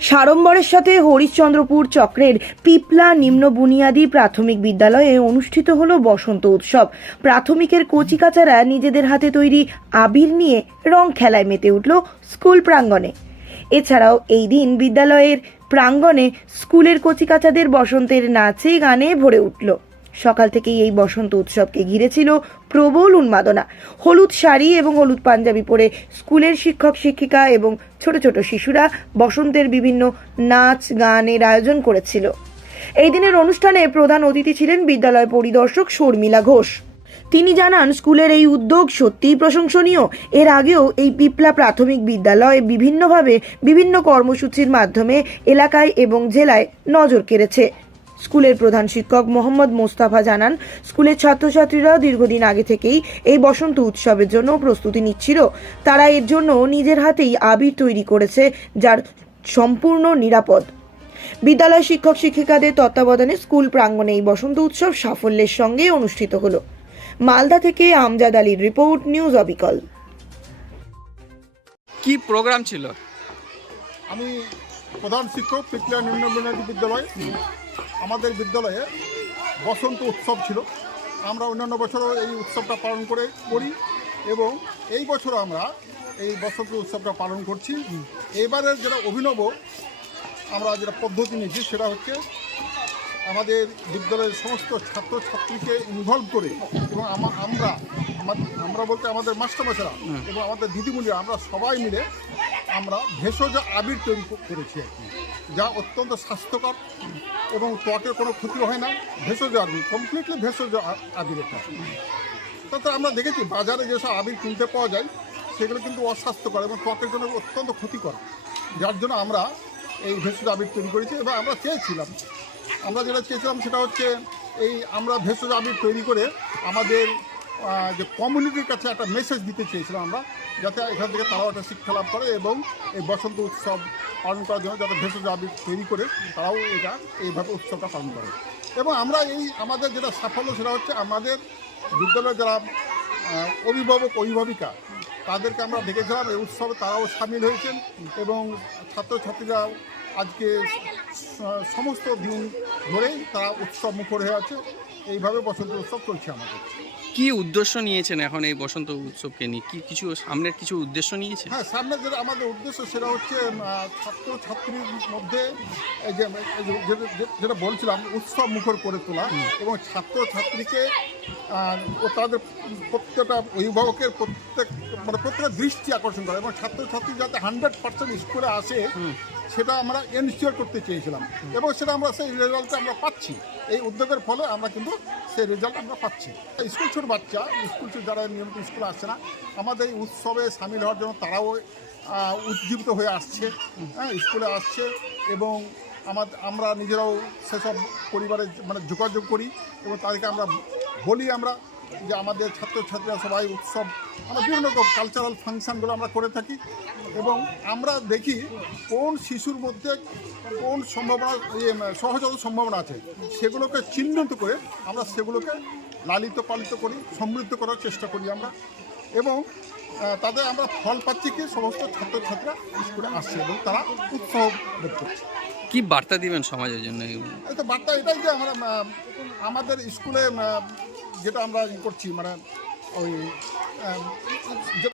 সাড়ম্বরের সাথে হরিশ্চন্দ্রপুর চক্রের পিপলা নিম্ন বুনিয়াদী প্রাথমিক বিদ্যালয়ে অনুষ্ঠিত হলো বসন্ত উৎসব। প্রাথমিকের কচিকাচারা নিজেদের হাতে তৈরি আবির নিয়ে রং খেলায় মেতে উঠল স্কুল প্রাঙ্গণে। এছাড়াও এই দিন বিদ্যালয়ের প্রাঙ্গণে স্কুলের কচিকাচাদের বসন্তের নাচে গানে ভরে উঠল। সকাল থেকেই এই বসন্ত উৎসবকে ঘিরেছিল প্রবল উন্মাদনা। হলুদ শাড়ি এবং হলুদ পাঞ্জাবি পরে স্কুলের শিক্ষক, শিক্ষিকা এবং ছোট ছোট শিশুরা বসন্তের বিভিন্ন নাচ গানের আয়োজন করেছিল। এই দিনের অনুষ্ঠানে প্রধান অতিথি ছিলেন বিদ্যালয় পরিদর্শক শর্মিলা ঘোষ। তিনি জানান, স্কুলের এই উদ্যোগ সত্যিই প্রশংসনীয়। এর আগেও এই পিপলা প্রাথমিক বিদ্যালয় বিভিন্নভাবে বিভিন্ন কর্মসূচির মাধ্যমে এলাকায় এবং জেলায় নজর কেড়েছে। স্কুলের প্রধান শিক্ষক মোহাম্মদ মোস্তাফা জানান স্কুলের ছাত্রছাত্রীরা দীর্ঘদিন আগে থেকেই এই বসন্ত উৎসবের জন্য প্রস্তুতি নিচ্ছিল। তারা এর জন্য নিজের হাতেই আবির তৈরি করেছে যার সম্পূর্ণ নিরাপদ। বিদ্যালয় শিক্ষক শিক্ষিকাদের তত্ত্বাবধানে স্কুল প্রাঙ্গণে এই বসন্ত উৎসব সাফল্যের সঙ্গে অনুষ্ঠিত হলো। মালদা থেকে আমজাদ আলীর রিপোর্ট নিউজ অবিকল। কি প্রোগ্রাম ছিল? আমি প্রধান শিক্ষক পিপলিয়া নিম্ন বিদ্যালয়। আমাদের বিদ্যালয়ে বসন্ত উৎসব ছিল। আমরা অন্যান্য বছরও এই উৎসবটা পালন করে করি এবং এই বছর আমরা এই বসন্ত উৎসবটা পালন করছি। এবারের যেটা অভিনব আমরা যেটা পদ্ধতি নিয়েছি সেটা হচ্ছে আমাদের বিদ্যালয়ের সমস্ত ছাত্রছাত্রীকে ইনভলভ করে এবং আমরা আমা- আমরা বলতে আমাদের মাস্টারমশাইরা এবং আমাদের দিদিমণিরা আমরা সবাই মিলে আমরা ভেষজ আবির তৈরি করেছি আর কি। যা অত্যন্ত স্বাস্থ্যকর এবং ত্বকের কোনো ক্ষতি হয় না, ভেষজ আবির কমপ্লিটলি ভেষজ আবির এটা তাছাড়া আমরা দেখেছি, বাজারে যেসব আবির কিনতে পাওয়া যায়, সেগুলো কিন্তু অস্বাস্থ্যকর এবং ত্বকের জন্য অত্যন্ত ক্ষতিকর। যার জন্য আমরা এই ভেষজ আবির তৈরি করেছি এবং আমরা চেয়েছিলাম। আমরা যেটা চেয়েছিলাম সেটা হচ্ছে, এই আমরা ভেষজ আবির তৈরি করে আমাদের যে কমিউনিটির কাছে একটা মেসেজ দিতে চেয়েছিলাম আমরা, যাতে এখান থেকে তারাও একটা শিক্ষা লাভ করে এবং এই বসন্ত উৎসব পালন করার জন্য যাতে ভেষজ আবির তৈরি করে তারাও এটা, এইভাবে উৎসবটা পালন করে। এবং আমরা এই, আমাদের যেটা সাফল্য সেটা হচ্ছে আমাদের বিদ্যালয়ের যারা অভিভাবক, অভিভাবিকা, তাদেরকে আমরা ডেকেছিলাম এই উৎসবে তারাও সামিল হয়েছেন এবং ছাত্রছাত্রীরা আজকে সমস্ত দিন ধরেই তারা উৎসব মুখর হয়ে আছে। এইভাবে বসন্ত উৎসব চলছে আমাদের। কি উদ্দেশ্য নিয়েছেন এখন এই বসন্ত উৎসবকে নিয়ে? কি কিছু সামনের কিছু উদ্দেশ্য নিয়েছেন? হ্যাঁ সামনে যেটা আমাদের উদ্দেশ্য সেটা হচ্ছে ছাত্র ছাত্রীর মধ্যে এই যে যেটা- বলছিলাম উৎসব মুখর করে তোলা এবং ছাত্র ছাত্রীকে ও তাদের প্রত্যেকটা অভিভাবকের প্রত্যেক মানে প্রত্যেকটা দৃষ্টি আকর্ষণ করা এবং ছাত্রছাত্রী যাতে হান্ড্রেড পার্সেন্ট স্কুলে আসে সেটা আমরা এনশিওর করতে চেয়েছিলাম। এবং সেটা আমরা সেই রেজাল্টটা আমরা পাচ্ছি। এই উদ্যোগের ফলে আমরা কিন্তু সেই রেজাল্ট আমরা পাচ্ছি। স্কুল ছোট বাচ্চা, স্কুল ছোট যারা নিয়মিত স্কুলে আসছে না, আমাদের এই উৎসবে সামিল হওয়ার জন্য তারাও উজ্জীবিত হয়ে আসছে হ্যাঁ স্কুলে আসছে এবং আমাদের আমরা নিজেরাও সেসব পরিবারে মানে যোগাযোগ করি এবং তাদেরকে আমরা বলি আমরা যে আমাদের ছাত্রছাত্রীরা সবাই উৎসব আমরা বিভিন্ন রকম কালচারাল ফাংশনগুলো আমরা করে থাকি এবং আমরা দেখি কোন শিশুর মধ্যে কোন সম্ভাবনা ইয়ে, সহজাত সম্ভাবনা আছে সেগুলোকে চিহ্নিত করে আমরা সেগুলোকে লালিত পালিত করি সমৃদ্ধ করার চেষ্টা করি আমরা এবং তাদের আমরা ফল পাচ্ছি কি সমস্ত ছাত্রছাত্রীরা স্কুলে আসছে এবং তারা উৎসাহ বোধ করছে। কি বার্তা দিবেন সমাজের জন্য তো বার্তা এটাই যে আমরা আমাদের স্কুলে যেটা আমরা করছি মানে ওই